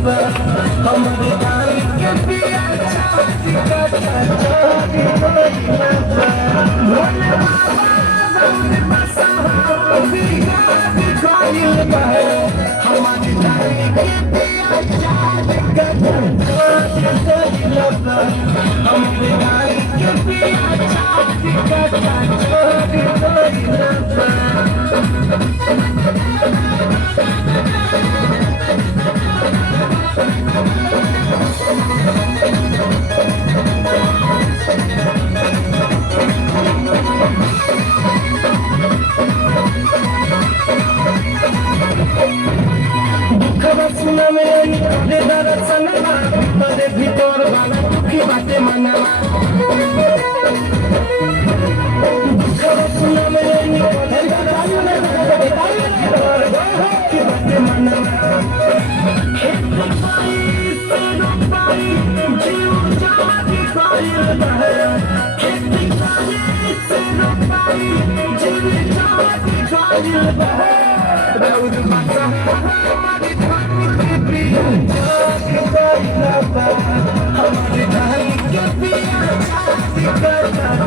हमारे गाँव के पिया छाती कटा छोड़ी गइलबा भोले बाबा गौर बसहा बिगाड़ गइलबा हमारे गाँव के पिया छाती कटा छोड़ी गइलबा हमारे गाँव के पिया छाती कटा छोड़ी गइलबा तोरे भीतर वाला दुखी बाटे मनवा सुना में बाटे मनवा जीव जाती गइल बा खेती बाड़ी से रोपाई जीव जाती गइल बा रउद माता हमारी धानी के पिया जाती गइल बा हमारी धानी के पिया जाती गइल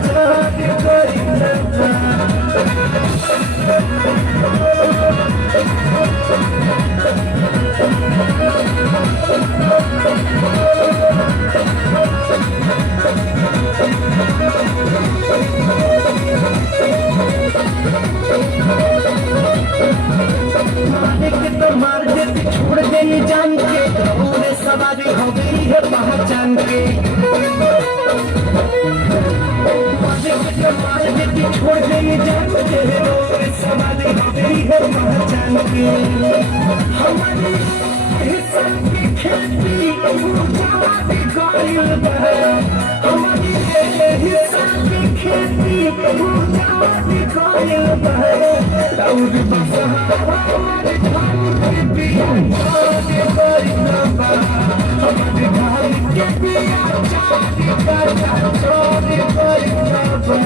बा मार देती छोड़ देनी जान के पूरे सवारी हो गई है पहचान के मार देती छोड़ देनी जान के पूरे सवारी हो गई है पहचान के हमारी हिस्सा की खेती जाती गइल बा हमारी हिस्सा की खेती जाती गइल बा और बसहा हमारी धान के पिया जाती गइल बा हमारी धान के पिया जाती गइल बा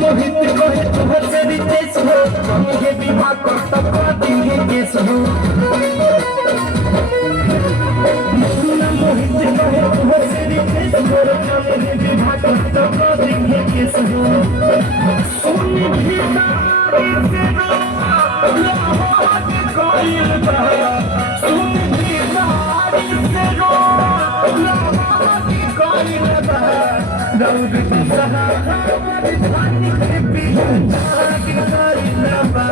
मोहित कहे तुहर से रितेश हो ये विवाह कर तब दिए केस हो मोहित कहे तुहर से रितेश हो ये विवाह कर तब दिए केस हो सोनी भी तारी से लाहौर गइल बा सोनी भी तारी से लाहौर गइल बा रउद बसहा हमारी धानी के पिया जाती गइल बा